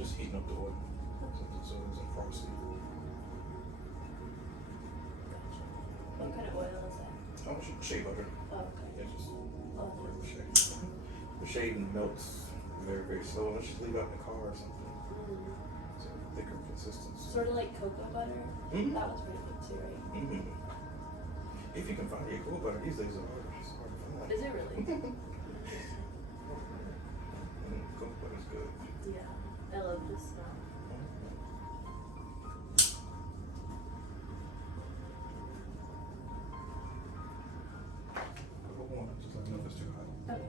just heating up the oil. So it's a frosty. Gotcha. What kind of oil is that? Oh, shea butter. Oh, okay. Yeah, just regular shea. Mm-hmm. The shea melts very, very slow. Let's just leave it out in the car or something. It's a thicker consistency. Sort of like cocoa butter. Mm-hmm. That was pretty good too, right? Mm-hmm. If you can find it, cocoa butter these days it's hard to find. Is it really? Cocoa butter's good. Yeah, I love this smell. Put one, just let me know if it's too hot. Okay.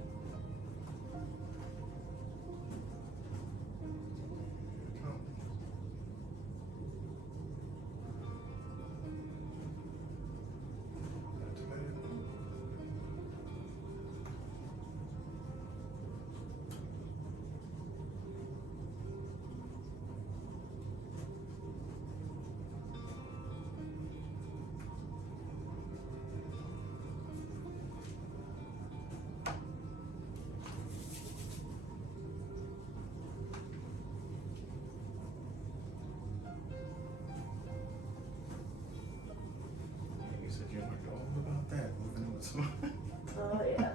You said you learned all about that moving on to Oh yeah.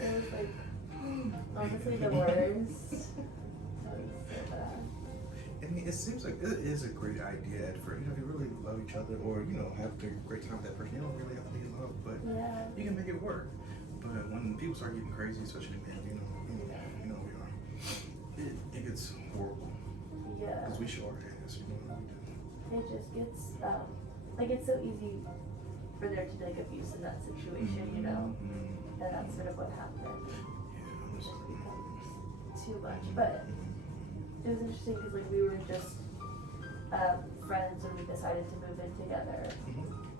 It was like honestly the worst. That was so bad. I mean, it seems like it is a great idea at first. You know, if you really love each other or, you know, have a great time with that person, you don't really have to be in love, but Yeah. you can make it work. But when people start getting crazy, especially men, you know, we are, it gets horrible. Yeah. Because we show our ass, you know what we do. It just gets like it's so easy for there to be like abuse in that situation, you know. Mm-hmm. And that's sort of what happened. Yeah, I'm It sorry. becomes too much. But it was interesting because like we were just friends when we decided to move in together.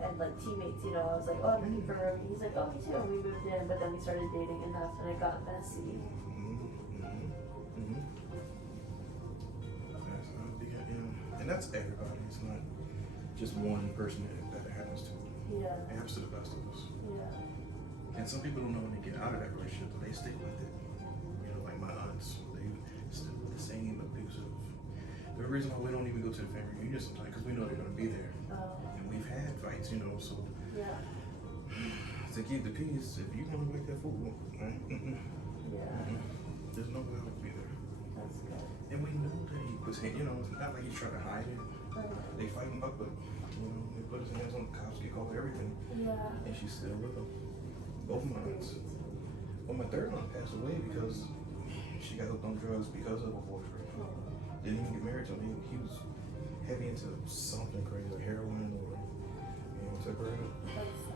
And like teammates, you know, I was like, oh, I'm looking for a room. He's like, oh, me too. And we moved in, but then we started dating, and that's when it got messy. And that's everybody. It's not just one person that it happens to. Yeah. It happens to the best of us. Yeah. And some people don't know when they get out of that relationship, but they stick with it. You know, like my aunts, they still the same abusive. The reason why we don't even go to the family reunion sometimes because we know they're going to be there. And we've had fights, you know, so Yeah. to keep the peace, if you want to make that fool, right? Yeah. There's no way I would be there. That's good. And we know that he was, you know, it's not like he's trying to hide it. They fight him up, but, you know, they put his hands on the cops, get called everything. Yeah. And she's still with him. Both my aunts. Well, my third aunt passed away because she got hooked on drugs because of a boyfriend. Didn't even get married to him. He was heavy into something crazy, like heroin or, you know, took her out. That's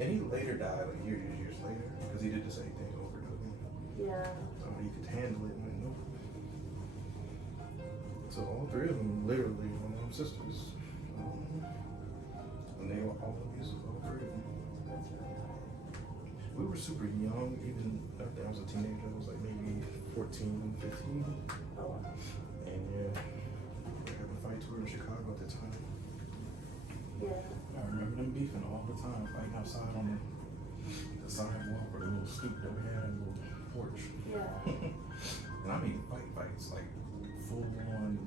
And he later died, like years later, because he did the same thing over and over again. yeah. He could handle it, and nope. So all three of them, literally, my mom's sisters, and they were all abusive, all three of them. That's really hard. We were super young, even after I was a teenager. I was like maybe 14, 15. Oh, wow. And yeah, we were having a fight tour in Chicago at the time. Yeah. I remember them beefing all the time, fighting outside on the sidewalk or the little stoop that we had in the little porch. Yeah. And I mean fights, like full on.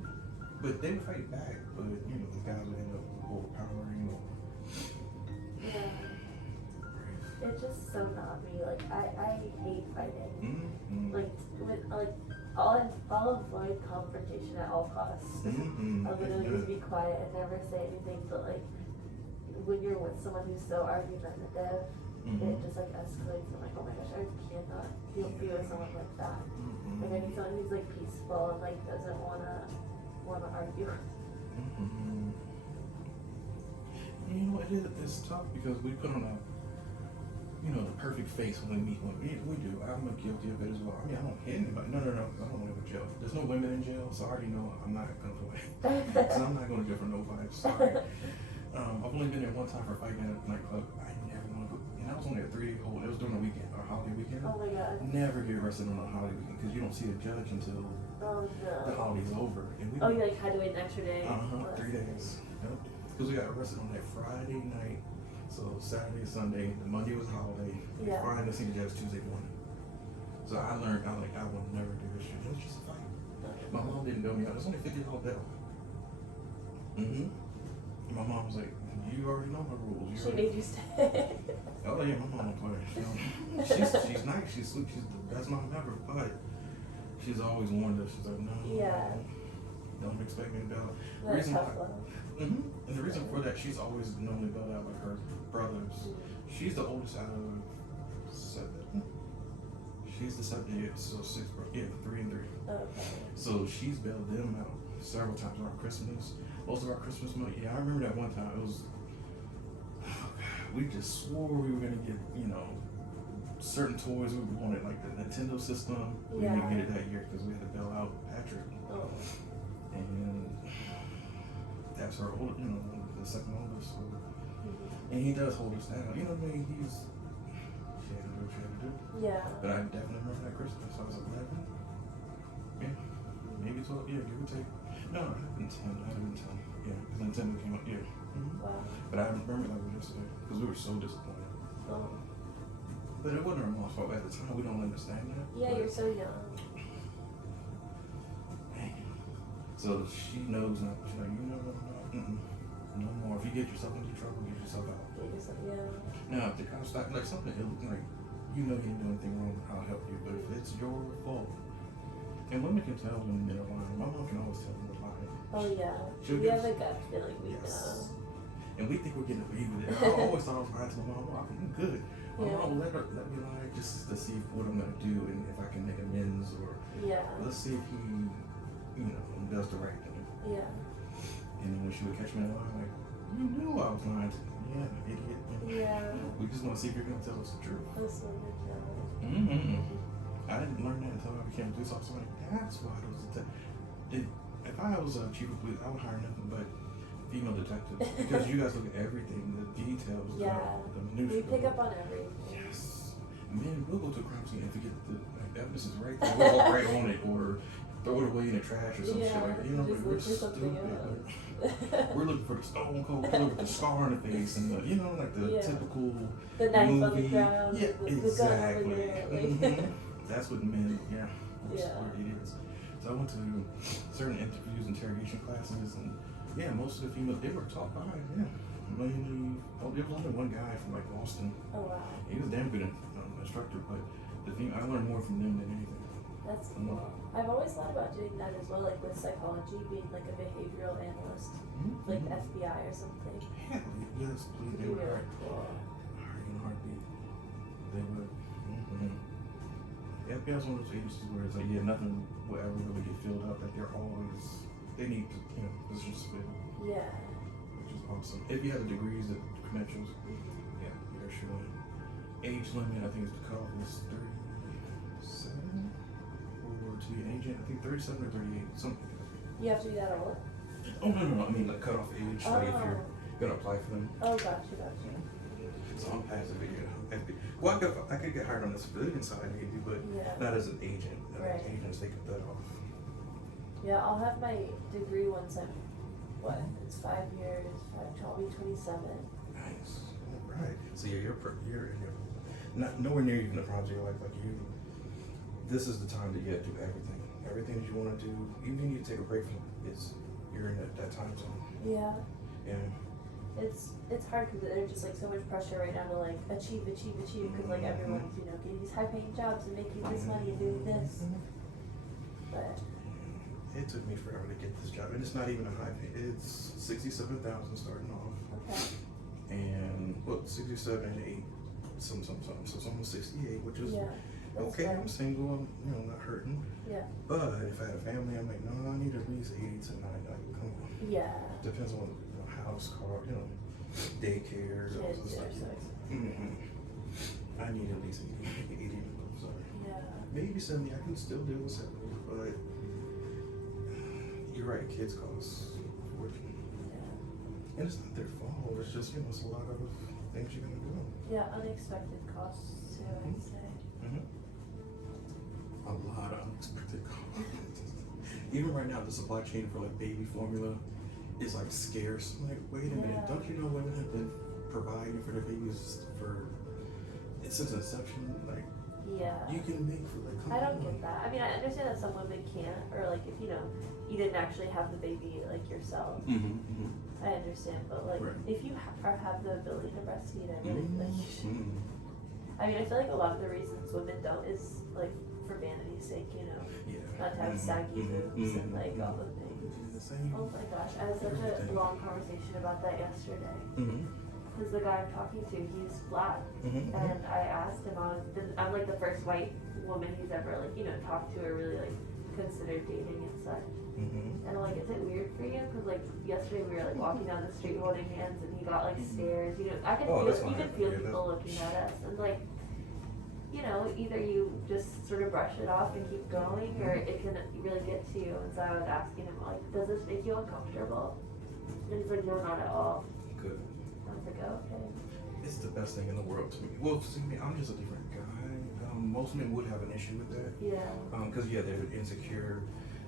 But they would fight back, but you know, the guys would end up overpowering or. Yeah. It's just so not me. Like I hate fighting. Like I'll avoid confrontation at all costs. I'll literally just be quiet and never say anything. But like when you're with someone who's so argumentative, it just like escalates. I'm like, oh my gosh, I cannot be with someone like that. Like I need someone who's like peaceful and like doesn't wanna argue. You know, it's tough because we put on the perfect face when we meet women. We do. I'm guilty of it as well. I mean, I don't hit anybody. No. I don't want to go to jail. There's no women in jail, so I already know I'm not going to play. So I'm not going to jail for no fights. Sorry. I've only been there one time for fighting at a nightclub. I never want to go. And I was only a 3-day old. It was during the weekend, our holiday weekend. Oh my god. Never get arrested on a holiday weekend because you don't see the judge until the holiday's over. And we you like had to wait an extra day? 3 days. Yep. Because we got arrested on that Friday night. So Saturday, Sunday, the Monday was holiday. Yeah. Friday, to see the judge Tuesday morning. So I learned, I will never do this shit it's just a fight. My mom didn't bail me out. It's only $50 bail. My mom was like, you already know my rules. She made you stay. Oh yeah, my mom don't play. She's nice. She's sweet. She's the best mom ever. But she's always warned us. She's like, no, don't expect me to bail out. That's tough love. And the reason for that, she's always normally bailed out like her brothers. She's the oldest out of 7. She's the 7th. Yeah, so 6. Yeah, 3 and 3. Okay. So she's bailed them out several times around Christmas. Most of our Christmas money. Yeah, I remember that one time. It was. We just swore we were gonna get, certain toys we wanted, like the Nintendo system. We didn't get it that year because we had to bail out Patrick. Oh. And that's our oldest, the second oldest. So. And he does hold us down. You know what I mean? She had to do what she had to do. Yeah. But I definitely remember that Christmas. I was 11. Yeah. Maybe 12. Yeah, give or take. No, I had been 10. Yeah, because Nintendo came out. Yeah. Wow. But I remember that was yesterday because we were so disappointed. Oh. But it wasn't our mom's fault at the time. We don't understand that. Yeah, you're so young. Man. So she knows now. She's like, no more. If you get yourself into trouble, get yourself out. Now, if the cops stop, like something, like, you know you didn't do anything wrong, I'll help you. But if it's your fault, and women can tell when men are lying. My mom can always tell when they're lying. Oh yeah. We have a gut feeling we know. And we think we're getting away with it. I always thought I was lying to my mom. I'm good. My mom will let me lie just to see what I'm gonna do and if I can make amends or let's see if he, does the right thing. Yeah. And then when she would catch me in a lie, I'm like, you knew I was lying to you. Yeah, idiot. Yeah. We just want to see if you're gonna tell us the truth. That's so good. I didn't learn that until I became a police officer. Like, that's why those detectives. If I was a chief of police, I would hire nothing but female detectives because you guys look at everything, the details, the minutiae. We pick up on everything. Yes. Men will go to a crime scene and forget the evidence is right there. We'll walk right on it or throw it away in the trash or some shit like that. We're stupid. We're looking for the stone cold killer with the scar on the face and the typical the knife movie. on the ground. Yeah, exactly. The gun over there. That's what men. We're idiots. So I went to certain interviews, interrogation classes, and most of the females, they were taught by, mainly, there was only one guy from like Boston. Oh wow. He was a damn good instructor, but I learned more from them than anything. That's cool. I've always thought about doing that as well, like with psychology, being like a behavioral analyst, like FBI or something. Yeah, yes, please. They would really cool. In a heartbeat. They would. The FBI is one of those agencies where it's like, nothing will ever really get filled up. Like they need to, positions filled. Yeah. Which is awesome. If you have the degrees, the credentials, you're sure. Age limit, I think the cutoff is 37 or to be an agent. I think 37 or 38, something. You have to do that at work? Oh no! I mean like cutoff age, like if you're gonna apply for them. Oh, gotcha. So I'm past the video. Well, I could get hired on the civilian side maybe, but not as an agent. Agents, they cut that off. Yeah, I'll have my degree once I'm, it's 5 years, I'll be 27. Nice. All right. So you're not nowhere near even the prime of your life like you. This is the time that you have to do everything. Everything that you want to do, even if you need to take a break from it, you're in that time zone. Yeah. Yeah. It's hard because there's just like so much pressure right now to like achieve because like everyone's getting these high paying jobs and making this money and doing this. But it took me forever to get this job, and it's not even a high pay. It's 67,000 starting off. Okay. And 67 and 8, some. So it's almost 68, which is okay. Fair. I'm single. I'm not hurting. Yeah. But if I had a family, I'm like, no, I need at least 80 to 90. Come on. Yeah. Depends on house, car, daycare. Kids, I need at least 80. Sorry. Yeah. Maybe 70. I can still deal with 70, but you're right. Kids cost a fortune. Yeah. And it's not their fault. It's just it's a lot of things you're gonna do. Yeah, unexpected costs too. I'd say. A lot of unexpected costs. Even right now, the supply chain for like baby formula is like scarce. I'm like, wait a minute, don't you know women have been providing for their babies since inception? Like, Yeah. You can make for like. I don't get that. I mean, I understand that some women can't, or like if you didn't actually have the baby like yourself. I understand, but like if you have the ability to breastfeed, I really think you should. I mean, I feel like a lot of the reasons women don't is like for vanity's sake, not to have saggy boobs and like all the things. Oh my gosh, I had such a long conversation about that yesterday. Because the guy I'm talking to, he's black, and I asked him, I'm like the first white woman he's ever like talked to or really like considered dating and such. And I'm like, is it weird for you? Because like yesterday we were like walking down the street holding hands, and he got like stares. I could you could feel people looking at us, and like either you just sort of brush it off and keep going, or it can really get to you. And so I was asking him like, does this make you uncomfortable? And he's like, no, not at all. Good. I was like, oh, okay. It's the best thing in the world to me. Well, see me, I'm just a different guy. Most men would have an issue with that. Yeah. Because they're insecure.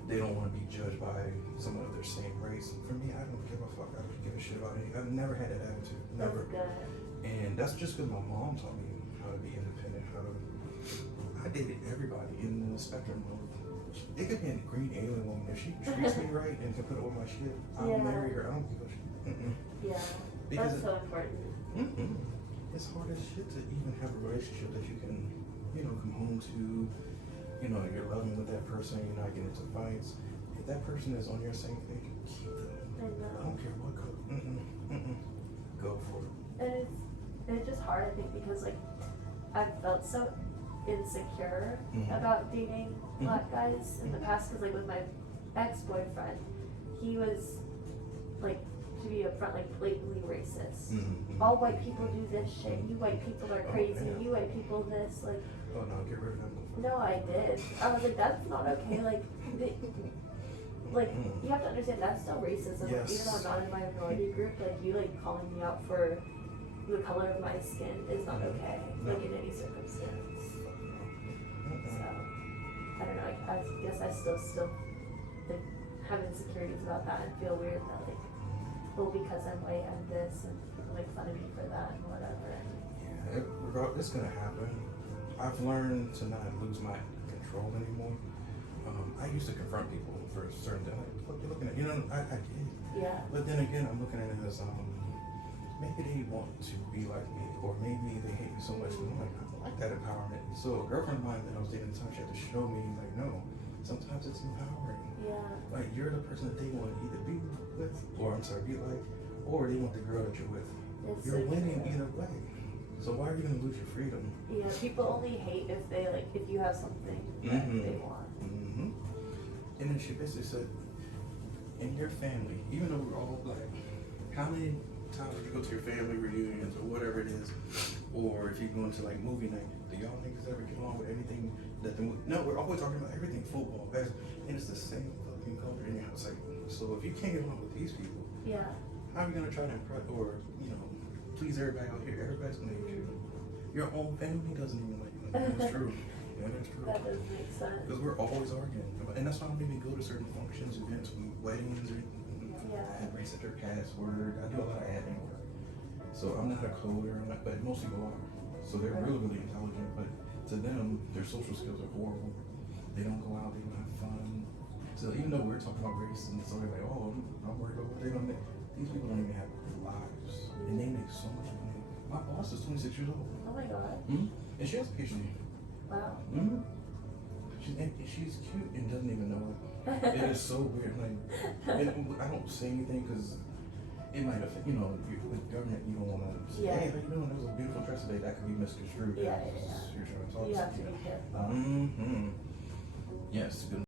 They don't want to be judged by someone of their same race. For me, I don't give a fuck. I don't give a shit about anything. I've never had that attitude. Never. That's good. And that's just because my mom taught me how to be independent. I dated everybody in the spectrum of. It could be a green alien woman. If she treats me right and can put up with my shit, I'll marry her. I don't give a shit. Yeah. Because that's so important. It's hard as shit to even have a relationship that you can, come home to. You're loving with that person. You're not getting into fights. If that person is on your same page, keep them. I don't care what color. Go for it. And it's just hard, I think, because like I've felt so insecure about dating black guys in the past. Because like with my ex-boyfriend, he was like, to be upfront, like blatantly racist. All white people do this shit. You white people are crazy. You white people this like. Oh no, get rid of them. No, I did. I was like, that's not okay. Like, you have to understand that's still racism. Yes. Even though I'm not in my minority group, like you like calling me out for the color of my skin is not okay. Like in any circumstance. So I don't know. I guess I still like have insecurities about that and feel weird that like, well, because I'm white, I'm this, and people make fun of me for that and whatever. Yeah, it's gonna happen. I've learned to not lose my control anymore. I used to confront people for certain things. Like, what you looking at? I get it. Yeah. But then again, I'm looking at it as maybe they want to be like me, or maybe they hate me so much. I'm like, I don't like that empowerment. So a girlfriend of mine that I was dating at the time, she had to show me, like, no, sometimes it's empowering. Yeah. Like, you're the person that they want to either be with, or be like, or they want the girl that you're with. It's You're so winning true. either way. So why are you gonna lose your freedom? Yeah, people only hate if you have something that they want. And then she basically said, in your family, even though we're all black, how many times you go to your family reunions or whatever it is, or if you go into like movie night, do y'all niggas ever get along with anything that no, we're always talking about everything football, basketball, and it's the same fucking culture in your house. Like, so if you can't get along with these people, how are you gonna try to impress or please everybody out here? Everybody's gonna hate you. Your own family doesn't even like you. That's true. Yeah, that's true. That does make sense. Because we're always arguing. And that's why I don't even go to certain functions, events, weddings, or I reset their password. I do a lot of admin work. So I'm not a coder, but most people are. So they're really, really intelligent. But to them, their social skills are horrible. They don't go out, they don't have fun. So even though we're talking about race and so they're like, oh, I'm worried about what they're gonna make. These people don't even have lives. And they make so much money. My boss is 26 years old. Oh my god. And she has a PhD. Wow. She's cute and doesn't even know it. It is so weird. Like, I don't say anything because it might affect, with government, you don't want to say, hey, how you doing? There was a beautiful dress today. That could be misconstrued. Yeah. You're trying to talk You to have to be careful. Yes, good.